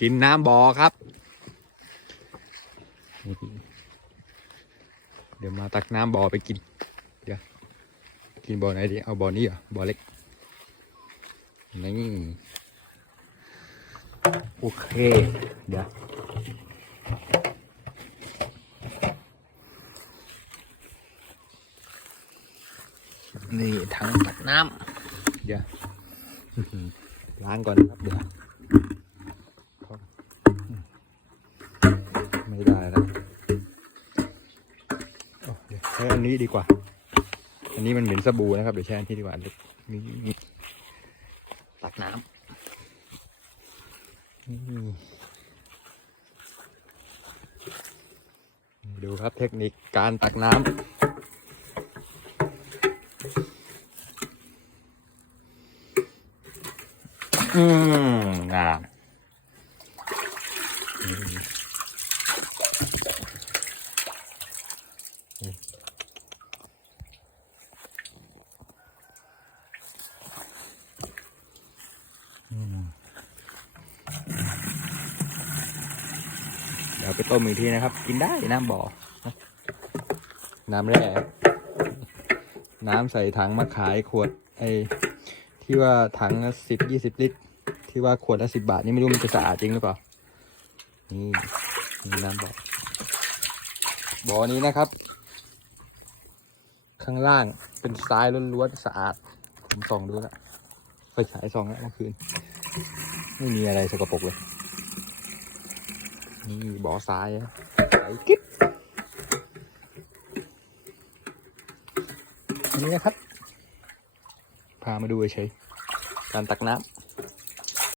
กินน้ำบ่อครับ เดี๋ยวมาตักน้ำบ่อไปกิน เดี๋ยว กินบ่อไหนดีเอาบ่อนี้เหรอบ่อเล็กนี่โอเค เดี๋ยวนี่ถังตักน้ำเดี๋ยวล้างก่อนนะครับเดี๋ยว้อันนี้ดีกว่า อันนี้มันเหม็นสบู่นะครับเดี๋ยวใช้อันที่ดีกว่านี่ตักน้ำดูครับเทคนิคการตักน้ำอืมง เดี๋ยวไปต้มอีกทีนะครับ กินได้น้ำบ่อ น้ำแร่น้ำใส่ถังมาขายขวดไอ้ที่ว่าถังละสิบยี่สิบลิตร ที่ว่าขวดละสิบบาทนี่ไม่รู้มันจะสะอาดจริงหรือเปล่า นี่นี่น้ำบ่อ บ่อนี้นะครับ ข้างล่างเป็นทรายล้วนๆสะอาด ผมส่องดูแล้วไฟฉายส่องแล้วเมื่อคืน ไม่มีอะไรสกปรกเลย นี่บ่อทรายใส่กิ๊บนี่นะครับ พามาดูเฉยการตักน้ำ